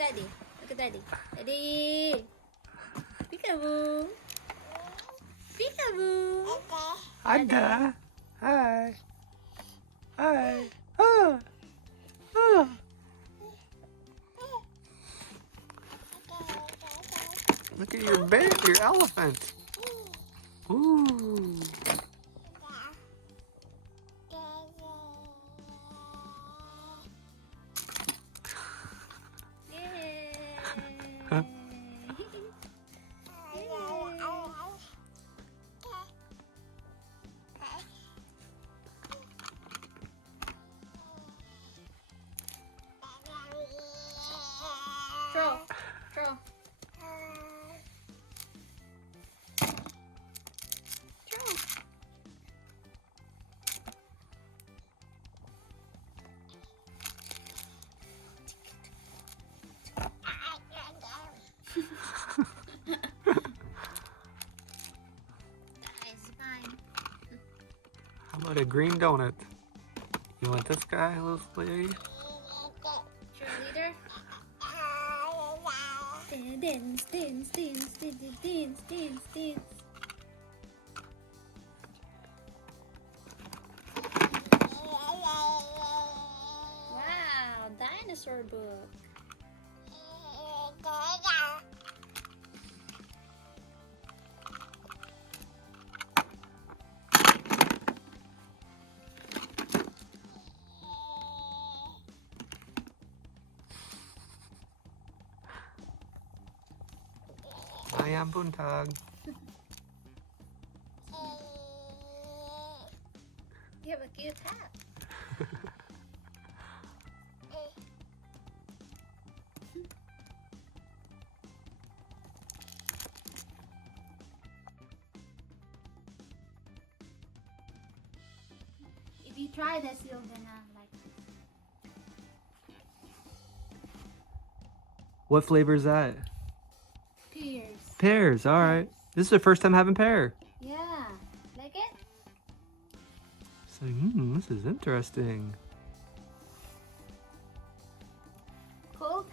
at Daddy. Look at Daddy. Daddy. Peekaboo. Peekaboo. Ada. Hi. Hi. Ah. Ah. Look at your bear, your elephant. Ooh. Huh? Throw. Throw. How about a green donut? You want this guy, little lady? Cheerleader. Dance, dance, dance, dance, dance, dance, dance. Wow, dinosaur book. Ayam buntag. You have a cute hat. If you try this, you're gonna like it. What flavor is that? Pears. Pears, alright. This is the first time having pear. Yeah. Like it? So, this is interesting. Cold?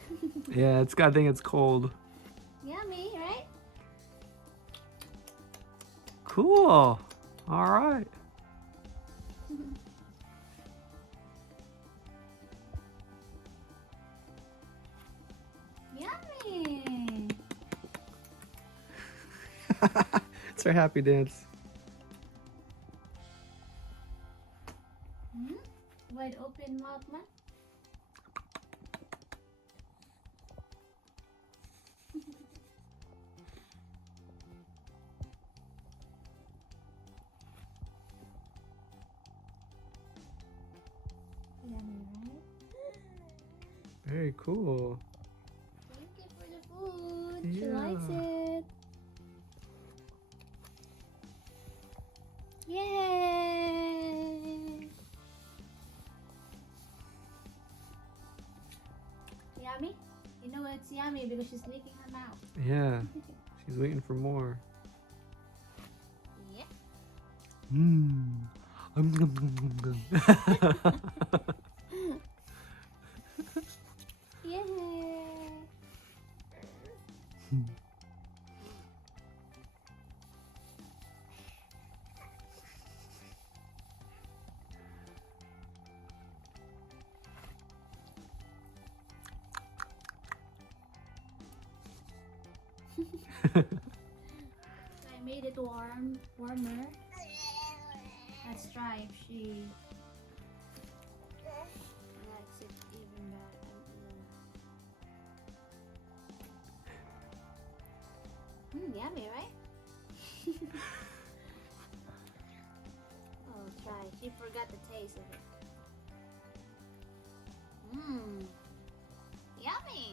Yeah, I think it's cold. Yummy, right? Cool. Alright. Yummy. It's her happy dance. Wide open mouth, man. Yummy, right? Very cool. Thank you for the food. She Yeah. likes it. Yay! Yummy? You know it's yummy because she's licking her mouth. Yeah. She's waiting for more. Yeah. Mmm. Yay! I made it warmer. Let's try if she likes it even better. Yummy, right? Oh, try. She forgot the taste of it. Yummy.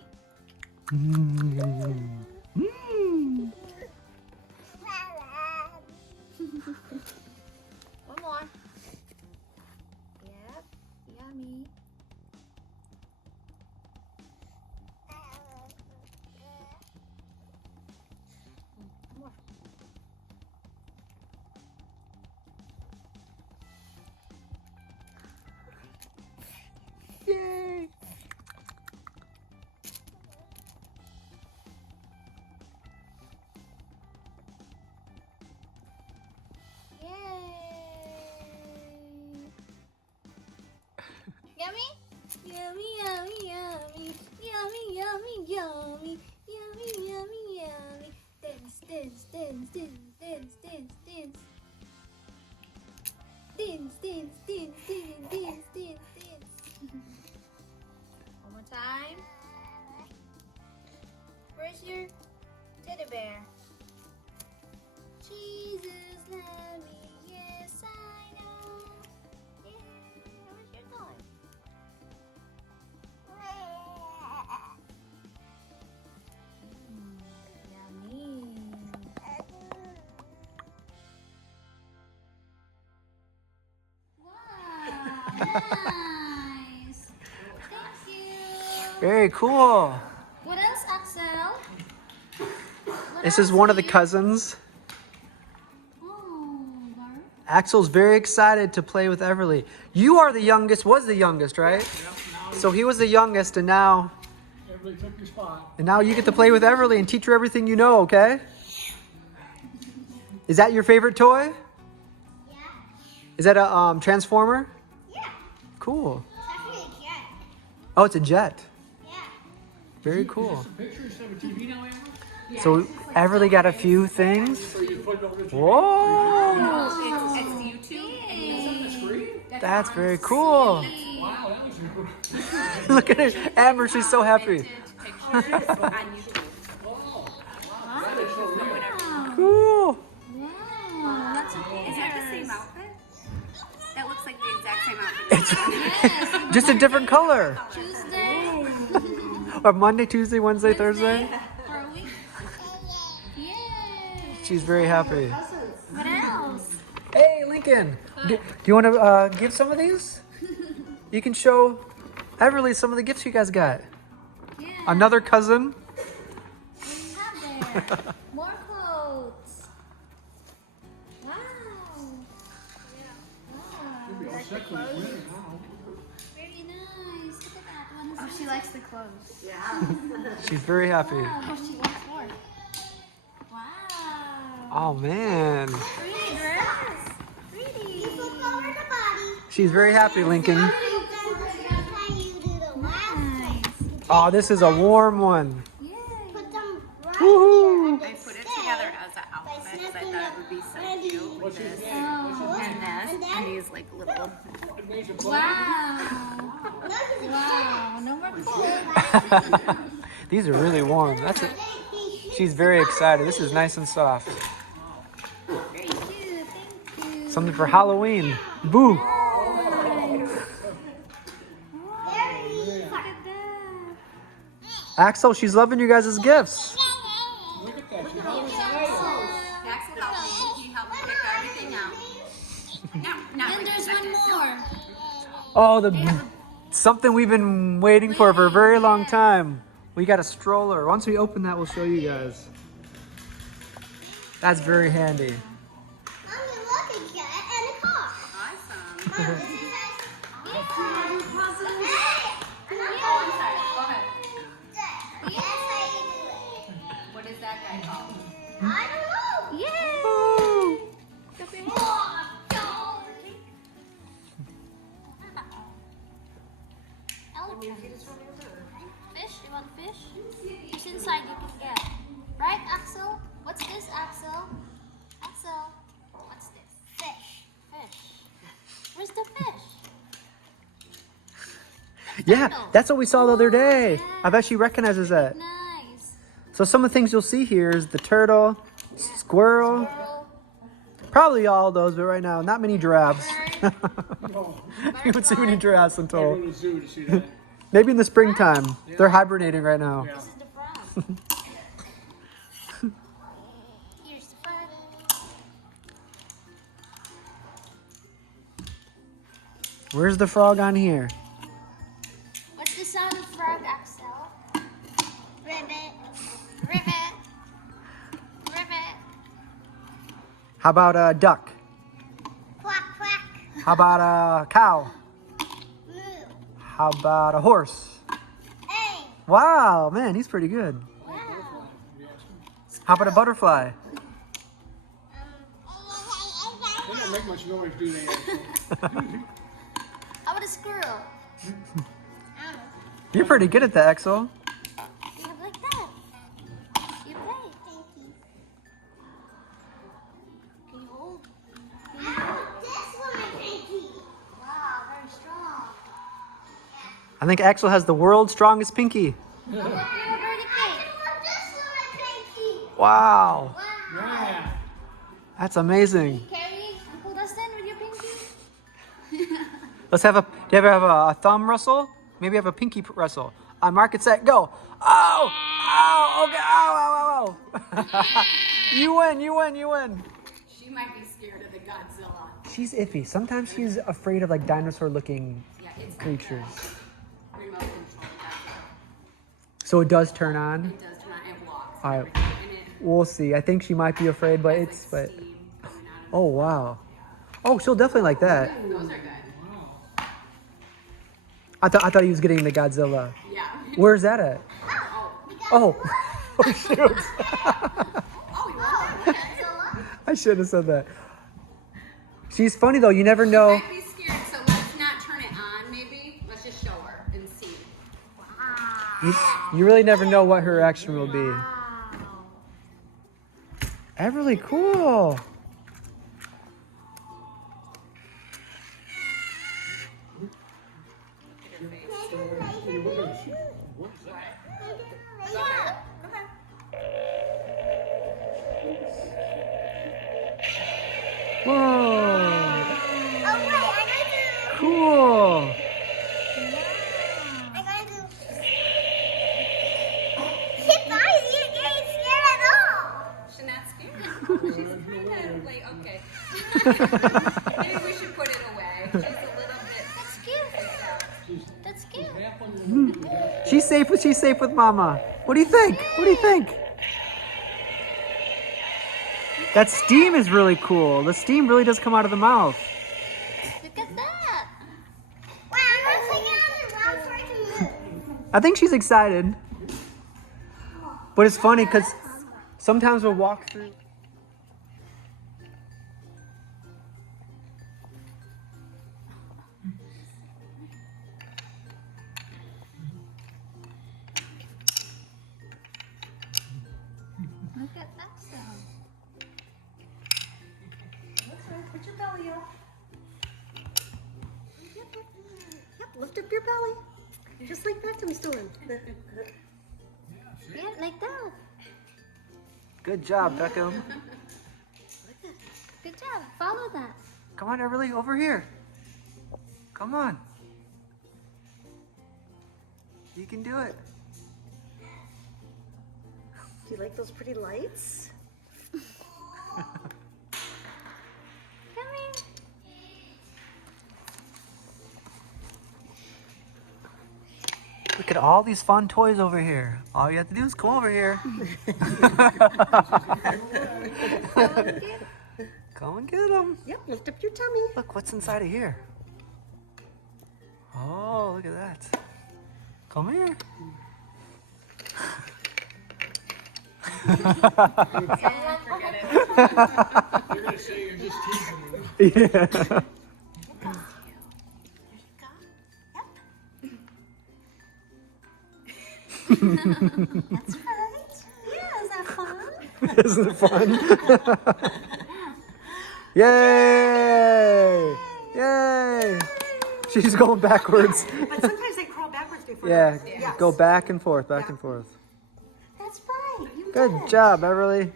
One more. Yep, yummy. One more. Yay! Yummy? Yummy, yummy, yummy. Yummy, yummy, yummy. Yummy, yummy, yummy. Dance, dance, dance, dance, dance, dance, dance. Dance, dance, dance, dance, dance, dance, dance. One more time. Where's your teddy bear? Jesus, love me, yes I know. Yeah, where's your toy? Yummy. Nice. Thank you. Very cool. What else, Axel? This is one of the cousins. Oh, Gar. Axel's very excited to play with Everly. You are the youngest, was the youngest, right? So he was the youngest, and now Everybody took your spot. you get to play with Everly and teach her everything you know, okay? Is that your favorite toy? Yeah. Is that a transformer? Yeah. Cool. It's actually a jet. Oh, it's a jet. Yeah. Very cool. Pictures of a TV now, Amber? So Everly got a few things. So you put it over the TV. Whoa! It's YouTube and you On the screen? That's very cool. Wow, that was your... Look at it. Amber, she's so happy. pictures on YouTube. Oh, that is so real. Cool. Wow. That's Is that the same outfit? That looks like the exact same outfit. Yes. Just a different color. Tuesday Or Monday, Tuesday, Wednesday, Thursday. for a week. Yay. She's very happy. What else? Hey, Lincoln. Do you want to give some of these? You can show Everly some of the gifts you guys got. Yeah. Another cousin. What do you have there? More clothes. Wow. Wow. You'll be all set for the winter now. Very nice. Look at that one. Oh, she likes the clothes. She's very happy. Wow. She wants more. Wow. Oh, man. Pretty dress. Pretty. You flip over the body. She's very happy, Lincoln. Nice. Oh, this is a warm one. Yay. Woohoo. I put it together as an outfit because I thought it would be so cute with this Oh. and this and these like little. It makes you play. Wow. Wow. No more clothes. These are really warm. That's it. She's very excited. This is nice and soft. Very cute. Thank you. Something for Halloween. Boo. Look at that. Axel, she's loving you guys' gifts. Look at that. She's all Axel helped me. He helped me pick everything out. No, not And like there's that. one more. Oh, something we've been waiting for a very long time. We got a stroller. Once we open that, we'll show you guys. That's very handy. Awesome. What is that guy called? Woo. Fish? You want fish? Fish inside you can get. Right, Axel? What's this, Axel? Axel, what's this? Fish. Fish. Where's the fish? Yeah, that's what we saw the other day. I bet she recognizes that. Nice. So some of the things you'll see here is the turtle, squirrel, Girl. probably all those, but right now, not many giraffes. No. You would see many giraffes I until go to the zoo to see that. maybe in the springtime. They're hibernating right now. Yeah. This is the frog. Here's the frog. Where's the frog on here? What's the sound of frog, Axel? Ribbit. Ribbit. Ribbit. How about a duck? Quack, quack. How about a cow? Moo. How about a horse? Hey. Wow, man, he's pretty good. Wow. How about a butterfly? They don't make much noise, do they? Actually? How about a squirrel? You're pretty good at that, Axel. You have like that. You play. Can you hold? Can you hold? This one, my pinky. Wow, very strong. I think Axel has the world's strongest pinky. Look, you're a birdie cake. This one, my pinky. Wow. Yeah. That's amazing. Carry Uncle Dustin with your pinky. Let's have a, do you ever have a thumb wrestle? Maybe have a pinky wrestle. On mark it set, go. Oh! Ow! Okay, ow, ow, ow, ow. You win, you win, you win. She might be scared of the Godzilla. She's iffy. Sometimes she's afraid of like dinosaur looking Yeah, it's creatures. remote control Godzilla. So it does turn on. It does turn on and blocks. All right. Everything. And it We'll see. I think she might be afraid, but has, it's, like, but, steam coming out of oh wow. Oh, she'll definitely like that. it. Those are good. I thought he was getting the Godzilla. Yeah. Where's that at? Oh. Oh. Oh shoot. Oh, you want that? I shouldn't have said that. She's funny though. You never know. She might be scared, so let's not turn it on, maybe. Let's just show her and see. You really never know what her reaction will be. Everly, cool. Whoa. Cool. She's not scared. She's kind of like, okay. Maybe we should put it away. She's a little bit. That's cute. That's cute. She's safe with Mama. What do you think? What do you think? That steam is really cool. The steam really does come out of the mouth. Look at that. I think she's excited. But it's funny because sometimes we'll walk through. Look at that sound. Put your belly up. Yep, lift up your belly. Just like Beckham's doing. Yeah, like that. Good job, Beckham. Good job. Follow that. Come on, Everly, over here. Come on. You can do it. Do you like those pretty lights? Come here. Look at all these fun toys over here. All you have to do is come over here. Come and get them. Yep, lift up your tummy. Look, what's inside of here? Oh, look at that. Come here. Forget it. They're gonna say you're just teasing them. Yeah. That's right. Yeah, is that fun? Isn't it fun? Yay! Yay! She's going backwards. But sometimes they crawl backwards before. Yeah, Yes. go back and forth, back and forth. That's right. You did Good it. job, Everly.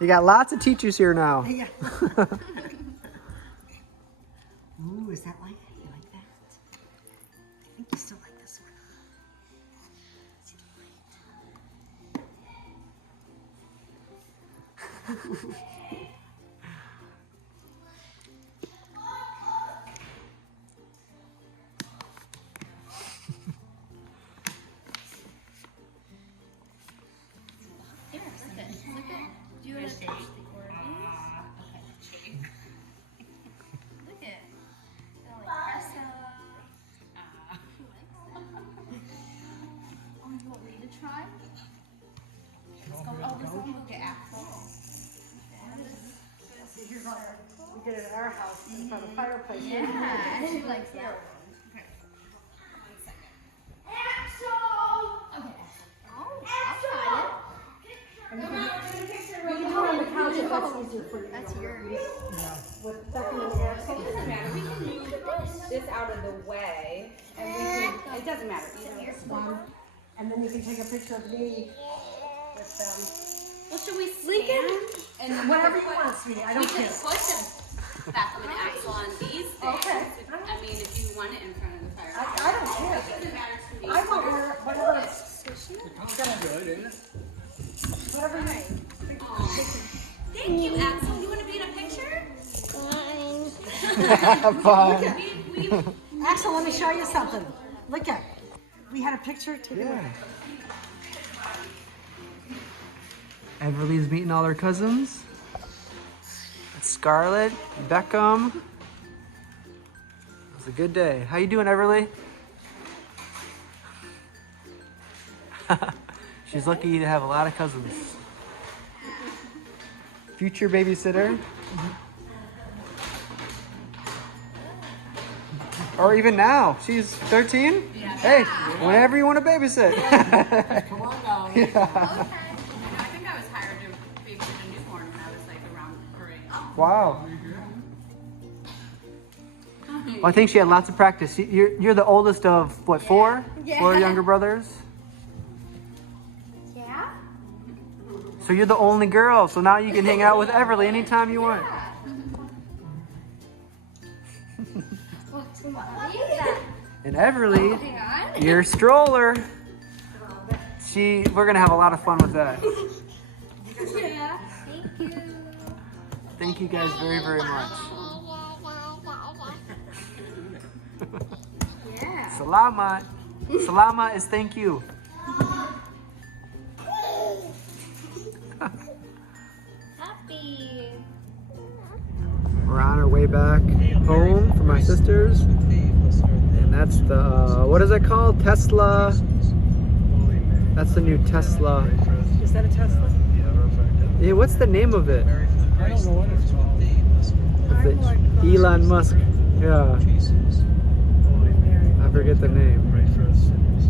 You got lots of teachers here now. Yeah. Ooh, is that like it? You like that? I think you still like this one. See the light. Here, look at. Look at. Do you want to touch the organs? Look at. Oh, like espresso. Oh, you want me to try? Let's go over and look at Axel. We did it at our house in front of the fireplace. Yeah, she likes that one. this out of the way, and we can, it doesn't matter. And then you can take a picture of me with them. Well, should we stand? And then Whatever you want, sweetie. I don't we care. can put the Bethlehem axle on these things. Okay. I mean, if you want it in front of the fire. I don't care. It doesn't matter to me. I want whatever. Good, ain't it? Whatever you Thank you, Axel. You want to be in a picture? Fun. Axel, let me show you something. Look at. We had a picture taken. Yeah. Everly's meeting all her cousins. It's Scarlett, Beckham. It was a good day. How you doing, Everly? She's lucky to have a lot of cousins. Future babysitter. Or even now, she's 13? Yeah. Hey, whenever you want to babysit. Come on now. Yeah. I think I was hired to babysit a newborn when I was like around grade. Wow. Well, I think she had lots of practice. You're the oldest of, what, four? Yeah. Four younger brothers? Yeah? So you're the only girl, so now you can hang out with Everly anytime you want. What is that? And Everly, Hang on. your stroller. We're gonna have a lot of fun with that. Yeah. Thank you. Thank you guys very, very much. Yeah. Salamat. Salama is thank you. Happy. We're on our way back home from my sister's. And that's the, what is it called? Tesla. That's the new Tesla. Is that a Tesla? Yeah, what's the name of it? I don't know what it's called. It's the Elon Musk. Yeah, I forget the name. Looks like. Is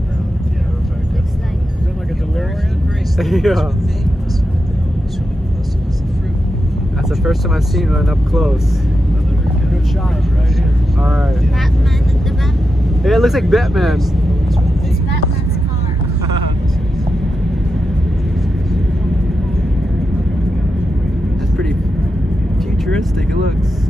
that like a DeLorean? Yeah. That's the first time I've seen one up close. Good shot right here. Alright. Batman at the back. Yeah, it looks like Batman. It's Batman's car. That's pretty futuristic, it looks.